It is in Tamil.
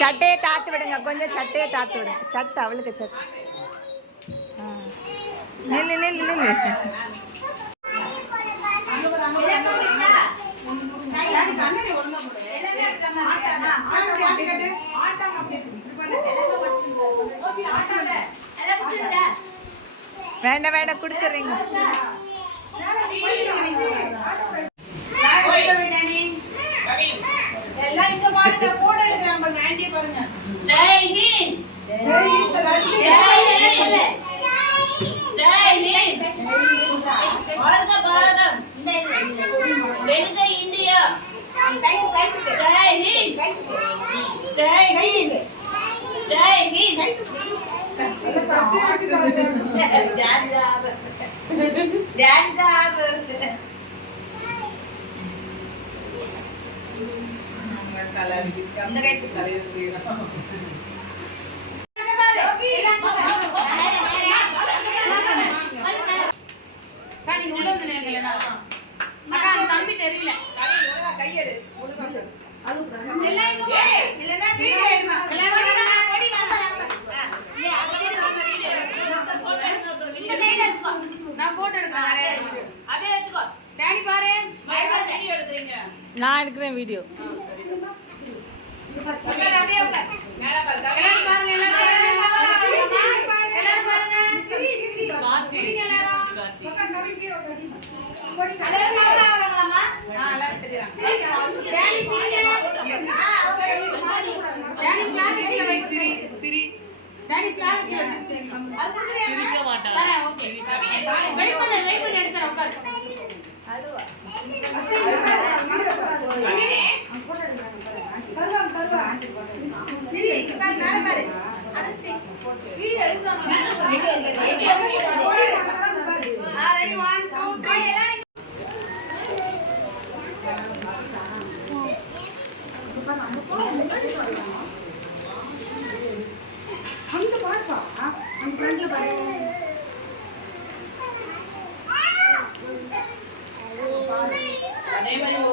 சட்டையை தாத்து விடுங்க, கொஞ்சம் சட்டையை தாத்து விடுங்க. சட்டை அவளுக்கு சட்டை. நில்லு நில்லு நில்லு. வேண்டாம் வேண்டாம் கொடுத்துறீங்க. எல்லாம் இந்த பாட்டு போட இருக்காங்க ஆண்டி பாருங்க. ஜெய் ஹிந்த். ஜெய் ஹிந்த். வாழ்க பாரதம். வெல்க இந்தியா. ஜெய் ஹிந்த். ஜெய் ஹிந்த். ஜெய் ஹிந்த். தம்பி தெரியல கையெடு நான் எடுக்கிறேன் வீடியோ. அதே மாதிரி